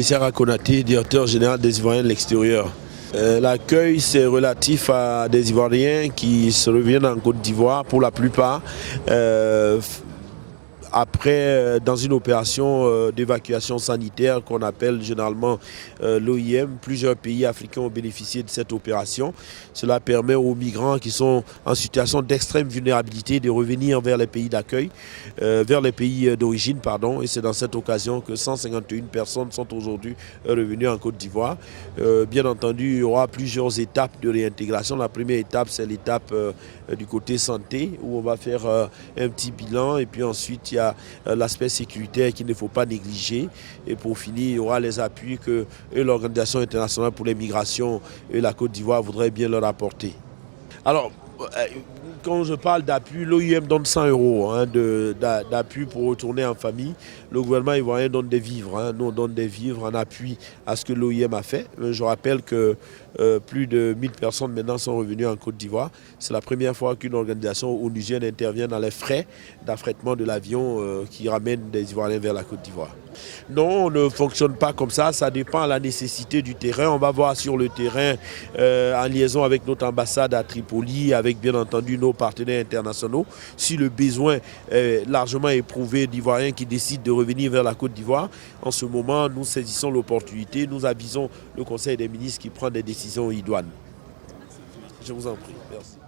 Issara Konaté, directeur général des Ivoiriens de l'extérieur. L'accueil, c'est relatif à des Ivoiriens qui se reviennent en Côte d'Ivoire pour la plupart. Après, dans une opération d'évacuation sanitaire qu'on appelle généralement l'OIM, plusieurs pays africains ont bénéficié de cette opération. Cela permet aux migrants qui sont en situation d'extrême vulnérabilité de revenir vers les pays d'accueil, vers les pays d'origine, pardon. Et c'est dans cette occasion que 151 personnes sont aujourd'hui revenues en Côte d'Ivoire. Bien entendu, il y aura plusieurs étapes de réintégration. La première étape, c'est l'étape du côté santé, où on va faire un petit bilan, et puis ensuite il y a l'aspect sécuritaire qu'il ne faut pas négliger, et pour finir il y aura les appuis que l'Organisation internationale pour les migrations et la Côte d'Ivoire voudrait bien leur apporter. Alors, quand je parle d'appui, l'OIM donne 100 € d'appui pour retourner en famille. Le gouvernement ivoirien donne des vivres. Nous, on donne des vivres en appui à ce que l'OIM a fait. Je rappelle que plus de 1000 personnes maintenant sont revenues en Côte d'Ivoire. C'est la première fois qu'une organisation onusienne intervient dans les frais d'affrètement de l'avion qui ramène des Ivoiriens vers la Côte d'Ivoire. Non, on ne fonctionne pas comme ça. Ça dépend de la nécessité du terrain. On va voir sur le terrain, en liaison avec notre ambassade à Tripoli, avec bien entendu nos partenaires internationaux, si le besoin est largement éprouvé d'Ivoiriens qui décident de revenir vers la Côte d'Ivoire. En ce moment, nous saisissons l'opportunité, nous avisons le Conseil des ministres qui prend des décisions idoines. Je vous en prie. Merci.